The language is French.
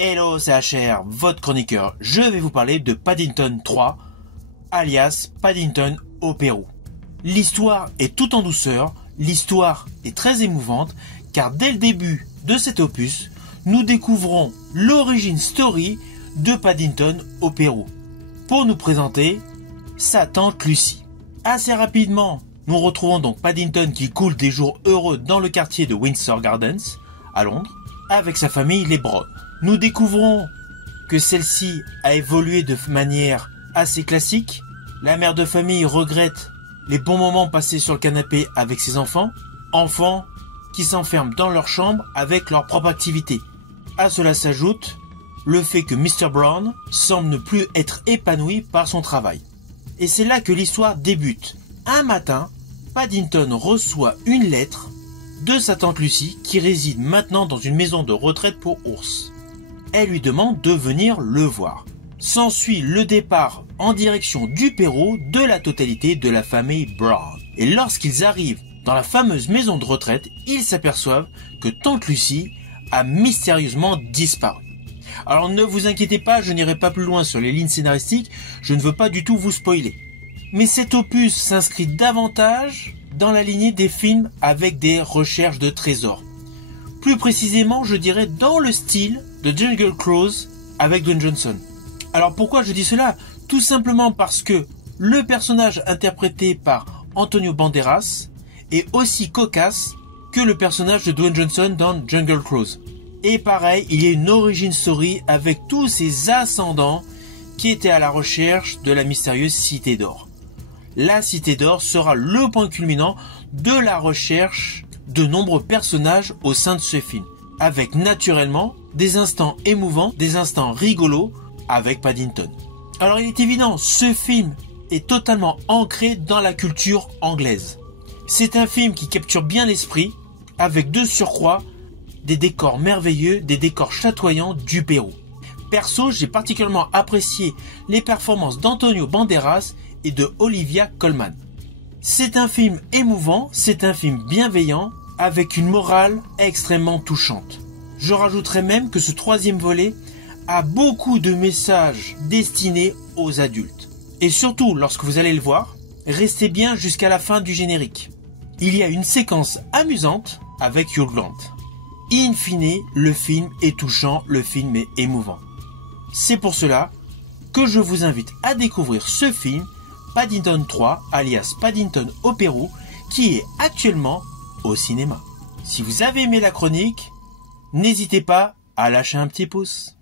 Hello, c'est HR, votre chroniqueur. Je vais vous parler de Paddington 3, alias Paddington au Pérou. L'histoire est tout en douceur, l'histoire est très émouvante, car dès le début de cet opus, nous découvrons l'origine story de Paddington au Pérou, pour nous présenter sa tante Lucy. Assez rapidement, nous retrouvons donc Paddington qui coule des jours heureux dans le quartier de Windsor Gardens, à Londres, avec sa famille les Brown. Nous découvrons que celle-ci a évolué de manière assez classique. La mère de famille regrette les bons moments passés sur le canapé avec ses enfants qui s'enferment dans leur chambre avec leur propre activité. À cela s'ajoute le fait que Mr. Brown semble ne plus être épanoui par son travail. Et c'est là que l'histoire débute. Un matin, Paddington reçoit une lettre de sa tante Lucy qui réside maintenant dans une maison de retraite pour ours. Elle lui demande de venir le voir. S'ensuit le départ en direction du Pérou de la totalité de la famille Brown. Et lorsqu'ils arrivent dans la fameuse maison de retraite, ils s'aperçoivent que tante Lucy a mystérieusement disparu. Alors ne vous inquiétez pas, je n'irai pas plus loin sur les lignes scénaristiques, je ne veux pas du tout vous spoiler. Mais cet opus s'inscrit davantage dans la lignée des films avec des recherches de trésors. Plus précisément, je dirais dans le style de Jungle Cruise avec Dwayne Johnson. Alors pourquoi je dis cela? Tout simplement parce que le personnage interprété par Antonio Banderas est aussi cocasse que le personnage de Dwayne Johnson dans Jungle Cruise. Et pareil, il y a une origin story avec tous ces ascendants qui étaient à la recherche de la mystérieuse Cité d'Or. La Cité d'Or sera le point culminant de la recherche de nombreux personnages au sein de ce film, avec naturellement des instants émouvants, des instants rigolos avec Paddington. Alors il est évident, ce film est totalement ancré dans la culture anglaise. C'est un film qui capture bien l'esprit, avec de surcroît des décors merveilleux, des décors chatoyants du Pérou. Perso, j'ai particulièrement apprécié les performances d'Antonio Banderas et de Olivia Colman. C'est un film émouvant, c'est un film bienveillant, avec une morale extrêmement touchante. Je rajouterais même que ce troisième volet a beaucoup de messages destinés aux adultes. Et surtout, lorsque vous allez le voir, restez bien jusqu'à la fin du générique. Il y a une séquence amusante avec Hugh Grant. In fine, le film est touchant, le film est émouvant. C'est pour cela que je vous invite à découvrir ce film, Paddington 3, alias Paddington au Pérou, qui est actuellement au cinéma. Si vous avez aimé la chronique, n'hésitez pas à lâcher un petit pouce.